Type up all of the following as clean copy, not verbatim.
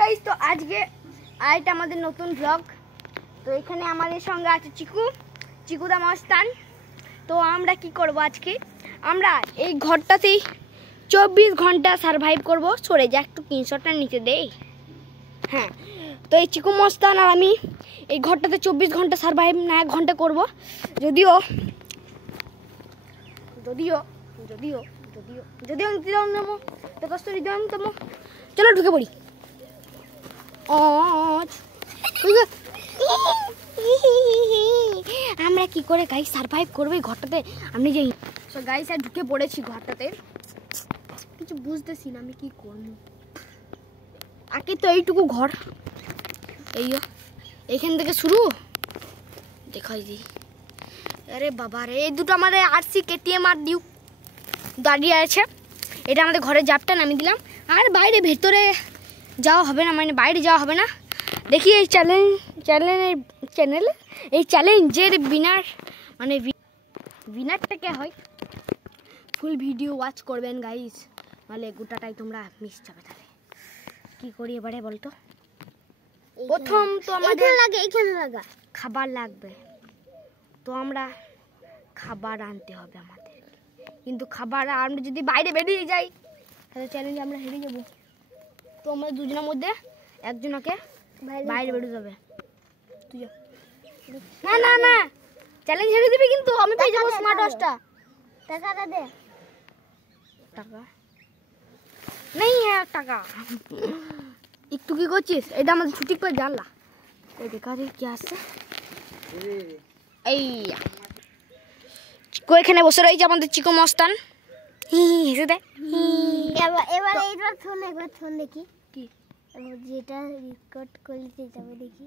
Guys, তো আজকে আরেকটা আমাদের নতুন ব্লগ। তো এখানে আমাদের সঙ্গে আছে চিকুদা মস্তান। তো আমরা কি করব আজকে, আমরা এই ঘরটাতেই 24 ঘন্টা সারভাইভ করব। সরে যা একটু 300টার নিচে দেই। হ্যাঁ, তো এই চিকু মস্তান আর আমি এই ঘরটাতে 24 ঘন্টা সারভাইভ না 1 ঘন্টা করব। যদিও যদিও যদিও যদিও চলো ঢুকে পড়ি। আমরা কি করে গাইস সারভাইভ করবো এই ঘরটাতে, আমি যাই। তো গাইস আর ঢুকে পড়েছি ঘরটাতে, কিছু বুঝতেছি না আমি কি করবো। আগে তো এইটুকু ঘর, এইখান থেকে শুরু দেখাই দিই। আরে বাবা রে, এই দুটো আমাদের আরসি কেটিএম আর ডিউক দাঁড়িয়ে আছে। এটা আমাদের ঘরের জাপটা নামিয়ে দিলাম। আর বাইরে ভেতরে যাওয়া হবে না, মানে বাইরে যাওয়া হবে না। দেখি এই এই চ্যালেঞ্জের বিনার মানে বিনারটাকে হয় ফুল ভিডিও ওয়াচ করবেন গাইস, নাহলে গোটাটাই তোমরা মিস যাবে। তাহলে কি করি এবারে বলতো? প্রথম তো আমাদের এখানে লাগা খাবার লাগবে, তো আমরা খাবার আনতে হবে আমাদের। কিন্তু খাবার আমরা যদি বাইরে বেরিয়ে যাই তাহলে চ্যালেঞ্জে আমরা হেরে যাবো। তো আমরা দুজনের মধ্যে একজনকে বাইরে বেরোতে হবে। তুই যা। না না না, চ্যালেঞ্জ হেরে দিবি কিন্তু আমি পেয়ে যাবো স্মার্ট ওয়াচটা। টাকাটা দে। টাকা নেই, হ্যাঁ টাকা। একটু কি করছিস? এটা আমাদের ছুটি করে জানলা। ওই দেখা দেখি কি আসছে। এই এখানে বসে রয়েছে আমাদের চিকু মস্তান। হেসে দে। এবার এইবার ফোন দেখি কি যেটা রেকর্ড করতে যাবে দেখি।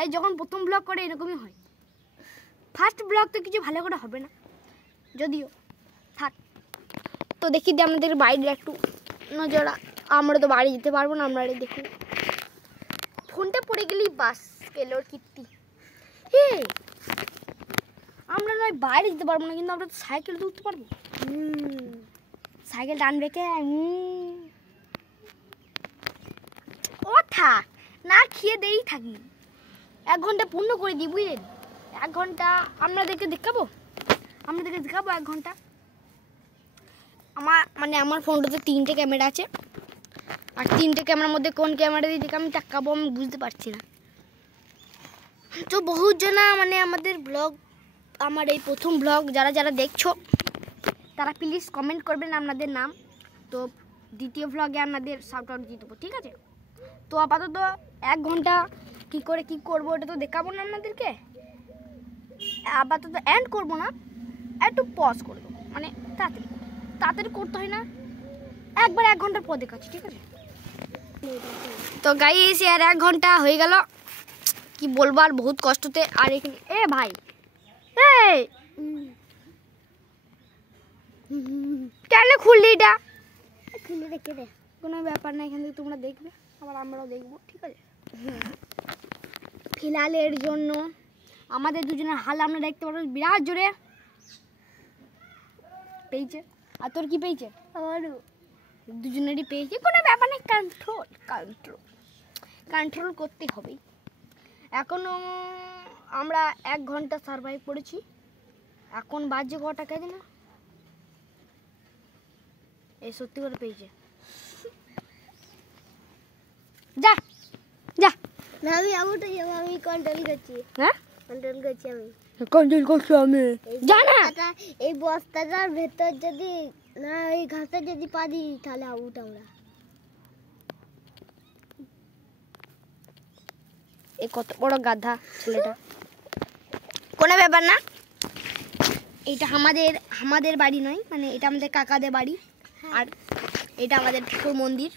এই যখন প্রথম ব্লগ করে এরকমই হয়। ফার্স্ট ব্লগ তো কিছু ভালো করে হবে না, যদিও থাক। তো দেখি যে আমাদের বাইরে একটু নজরা, আমরা তো বাড়ি যেতে পারবো না। আমরা দেখুন ফোনটা পড়ে গেলেই বাস গেলোর কীর্তি। হে, আমরা নয় বাইরে যেতে পারবো না, কিন্তু আমরা তো সাইকেল তুলতে পারবো। সাইকেল টানবে কে? ও থাক না, খেয়ে দেই থাকি। 1 ঘন্টা পূর্ণ করে দিই, বুঝলেন? 1 ঘন্টা আপনাদেরকে দেখাবো 1 ঘন্টা। আমার ফোনটাতে 3টে ক্যামেরা আছে, আর 3টে ক্যামেরার মধ্যে কোন ক্যামেরা দিয়ে দেখে আমি তাকাবো আমি বুঝতে পারছি না। তো বহুত জনা আমাদের ব্লগ, আমার এই প্রথম ব্লগ যারা দেখছো তারা প্লিজ কমেন্ট করবেন আপনাদের নাম। তো দ্বিতীয় ব্লগে আপনাদের শাউট আউট দিয়ে দেবো, ঠিক আছে? তো আপাতত 1 ঘন্টা কি করে কি করবো ওটা তো দেখাবো না আপনাদেরকে। আপাতত এন্ড করবো না, একটু পজ করবো, মানে তাড়াতাড়ি করতে হয় না, একবার 1 ঘন্টার পর দেখাচ্ছি, ঠিক আছে? তো গাইস আর 1 ঘন্টা হয়ে গেল, কি বলবো আর বহুত কষ্টতে। আর এখানে ভাই কেন খুললি এটা? খুলে রেখে দে, কোনো ব্যাপার না, এখান থেকে তোমরা দেখবে আবার আমরাও দেখবো, ঠিক আছে? ফিলহালের জন্য আমাদের দুজনের হাল আমরা দেখতে পারবো বিরাট জোরে পেয়েছে। আর তোর কি পেয়েছে? আমারও দুজনেরই পেয়েছে, কোনো ব্যাপার নেই। কন্ট্রোল করতে হবে। এখনো আমরা 1 ঘন্টা সারভাইভ করেছি। এখন বাজে কটা কে দিন? এই সত্যি করে পেয়েছে। যা যা না, আমি আউট হয়ে যাবো। আমি কন্ট্রোল করছি। হ্যাঁ, কন্ট্রোল করছি আমি। যা না, এই বস্তাটার ভেতর যদি না এই ঘাসে যদি পা দিই তাহলে আউট আমরা। এই কত বড় গাধা ছেলেটা। কোনো ব্যাপার না, এটা আমাদের বাড়ি নয়, মানে এটা আমাদের কাকাদের বাড়ি। আর এটা আমাদের ঠাকুর মন্দির।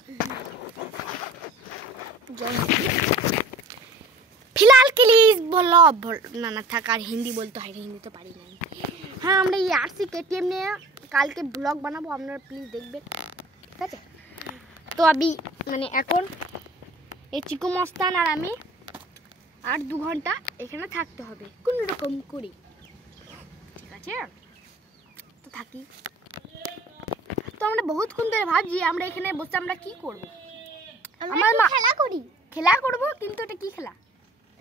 ফিলহাল প্লিজ বলো না থাক, আর হিন্দি বলতে হয়, হিন্দি তো পারি না। হ্যাঁ, আমরা এই আরসি কেটিএম নিয়ে কালকে ব্লগ বানাবো, আপনারা প্লিজ দেখবেন, ঠিক আছে? তো আমি এখন এই চিকু মস্তান আর আমি আর 2 ঘন্টা এখানে থাকতে হবে কোন রকম করি, ঠিক আছে? তো থাকি। তো আমরা বহুতক্ষণ ধরে ভাবছি আমরা এখানে বসে আমরা কি করব। আমার মা খেলা করি, খেলা করব, কিন্তু এটা কি খেলা?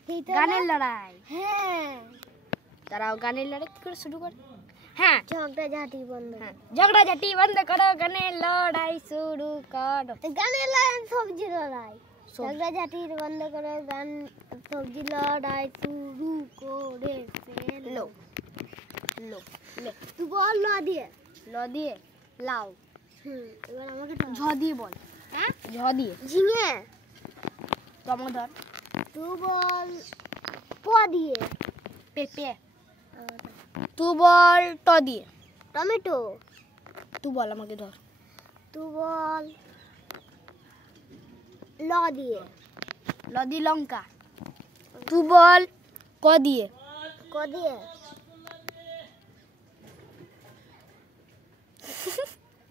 সেইটা গানের লড়াই। হ্যাঁ, তারাও গানের লড়াই কি করে শুরু করে? হ্যাঁ, ঝগড়াঝাটি বন্ধ। হ্যাঁ, ঝগড়াঝাটি বন্ধ করো, গানের লড়াই শুরু করো। গানের লড়াই, সবজি লড়াই। ঝগড়াঝাটি বন্ধ করো, গান সবজি লড়াই শুরু করে ফেলো। লো লে, তুই বল ল দিয়ে। ল দিয়ে লাউ। এবার আমাকে ঝ দিয়ে বল। হ্যাঁ, ঝ দিয়ে ঝিঙে। টমেটোর। তুই বল প দিয়ে। পেঁপে। তুই বল ট দিয়ে। টমেটো। তুই বল, আমাকে ধর। তুই বল ল দিয়ে। ল দিয়ে লঙ্কা। তুই বল ক দিয়ে। ক দিয়ে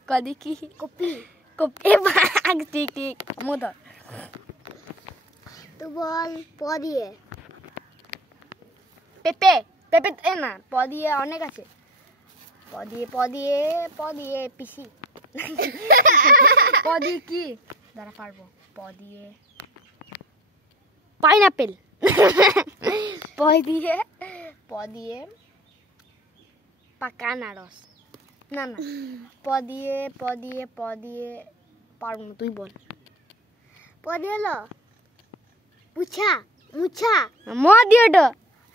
ক দিয়ে কি? কপি। কপি। ভাগ, ঠিক ঠিক, আমার ধর। তুই বল প দিয়ে। পেঁপে। পেঁপে এ না, প দিয়ে অনেক আছে। প দিয়ে প দিয়ে প দিয়ে পিসি। প দিয়ে কি? দাঁড়া, পারবো। প দিয়ে পাইনাপেল। প দিয়ে পাকা আনারস। না না, প দিয়ে পারবো না, তুই বল। প দিয়ে ল পুছা মুছা। ম দিয়ে ওটা।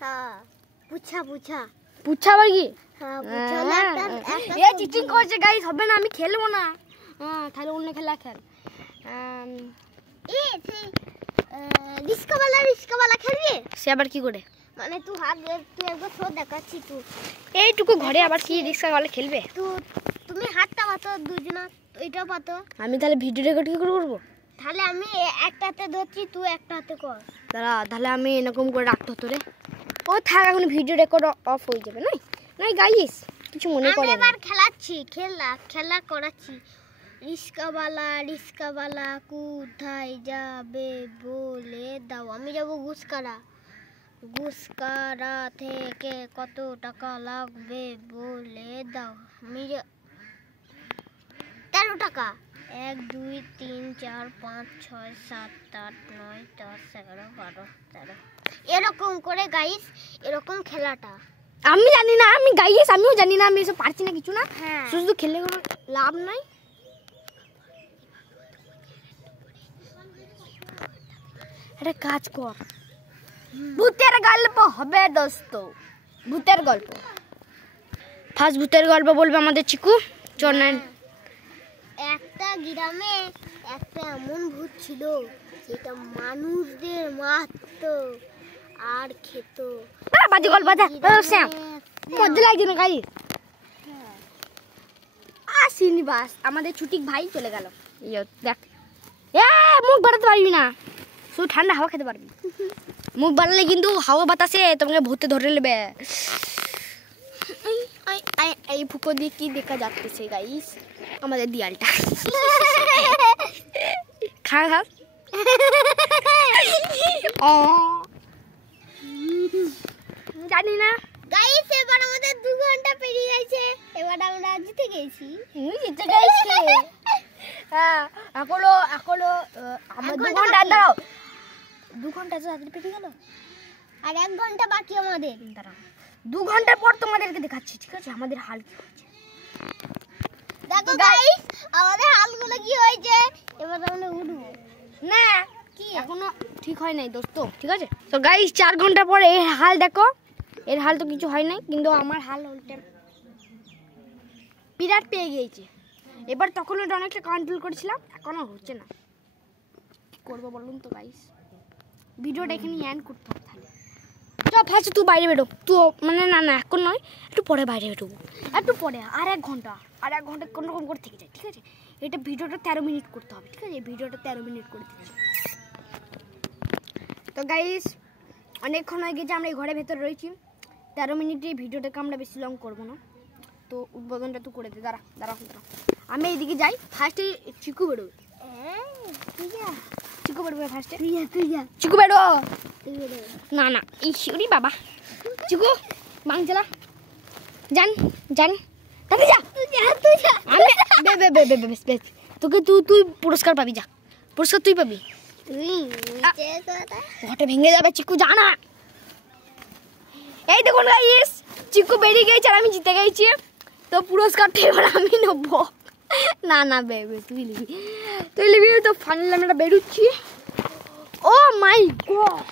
হ্যাঁ, পুছা পুছা। পুছা আবার কি? হ্যাঁ, পুছা হলো একটা এ চিটিং করছে গাইস, হবে না, আমি খেলবো না। হ্যাঁ, তাহলে অন্য খেলা খেল। এই সেই রিস্কাওয়ালা খেলবি? সে আবার কি করে? মানে তুই একবার শো দেখাচ্ছি। তুই এইটুকু ঘরে আবার কি রিক্সা গলে খেলবে? তুমি হাতটা পাতো, দুজনা এটা পাতো। আমি তাহলে ভিডিও রেকর্ড কি করে করবো? তাহলে আমি একটা হাতে ধরছি, তুই একটা হাতে কর। দাঁড়া, তাহলে আমি এরকম করে রাখতে হতো রে। ও থাক, এখন ভিডিও রেকর্ড অফ হয়ে যাবে। নাই গাইস, কিছু মনে আমি করে না। এবার খেলাচ্ছি, খেলা করাচ্ছি। রিস্কাওয়ালা কোথায় যাবে বলে দাও। আমি যাবো গুসকারা থেকে কত টাকা লাগবে বলে দাও। আমি 13 টাকা। 1 2 3 4 5 6 7 8 9 10 11 12 13। এরকম করে গাইস, এরকম খেলাটা আমি জানি না, আমি গাইস আমিও জানি না, আমি এসব পারছি না কিছু না। হ্যাঁ, শুধু খেলে কোনো লাভ নাই। একটা কাজ কর, ভূতের গল্প হবে দোস্ত। ভূতের গল্প, ফার্স্ট ভূতের গল্প বলবে আমাদের চিকু। চল না। একটা গ্রামে একটা এমন ভূত ছিল, যেটা মানুষদের মারতো আর খেত। বাজে গল্প, মজা লাগছে না গাই। শ্রীনিবাস আমাদের ছুটিক ভাই চলে গেল। দেখ, মুখ বাড়াতে পারবি না, শুধু ঠান্ডা হাওয়া খেতে পারবি। মুখ বাড়ালে কিন্তু হাওয়া বাতাসে তোমাকে ভূতে ধরে নেবে। এই ফুকো দিয়ে কি দেখা যাচ্ছে গাইস? আমাদের দিয়ালটা। খা জানি না গাইস, এবার আমাদের 2 ঘন্টা পেরিয়ে গেছে। এবার আমরা জিতে গেছি। হ্যাঁ, এখনো আমার 2 ঘন্টা দাঁড়াও। 2 ঘন্টা তাড়াতাড়ি পেরিয়ে গেল, আর 1 ঘন্টা বাকি আমাদের। দাঁড়াও, 2 ঘন্টা পর তোমাদেরকে দেখাচ্ছি, ঠিক আছে? আমাদের হাল কি হয়েছে দেখো গাইস, আমাদের হালগুলো কি হয়েছে। এবার আমরা উঠবো না, কি এখনো ঠিক হয় নাই দোস্ত, ঠিক আছে? তো গাইস 4 ঘন্টা পর এর হাল দেখো। এর হাল তো কিছু হয় নাই, কিন্তু আমার হাল উল্টে বিরাট পেয়ে গিয়েছে। এবার তখন ওটা অনেকটা কন্ট্রোল করেছিলাম, এখনো হচ্ছে না। কি করবো বলুন তো গাইস? ভিডিওটা এখানে এন্ড করতে হবে। তাহলে চল ফার্স্ট তুই বাইরে বেরো। তুই মানে না এখন নয়, একটু পরে বাইরে বেরোবো, একটু পরে। আর 1 ঘন্টা কোনোরকম করে থেকে যায়, ঠিক আছে? এটা ভিডিওটা 13 মিনিট করতে হবে, ঠিক আছে? ভিডিওটা 13 মিনিট করে দিচ্ছি। তো গাইস অনেকক্ষণ হয়ে গেছে, আমরা এই ঘরের ভেতরে রয়েছি। 13 মিনিটে ভিডিওটাকে আমরা বেশি লং করবো না। তো উদ্বোধনটা তো করে দে। দাঁড়া আমি এইদিকে যাই। ফার্স্টে চিকু বেরোবে। চিকু বেরোবে ফার্স্টে। তুই যা। চিকু বেরো। তুই বেরো। না এই শিউরি বাবা। চিকু বাং চালা। জান তাতে যা। তুই যা। আমি বেশ তোকে তুই পুরস্কার পাবি। যা, পুরস্কার তুই পাবি। ঘটে ভেঙে যাবে, চিকু জানা। এই দেখুন গাইস, চিকু বেরিয়ে গেছে আর আমি জিতে গেছি। তো পুরস্কারটা এবার আমি নেবো। না না বেবি, তুই নিবি তো ফাইনালি আমরা বেরোচ্ছি। ও মাই গড,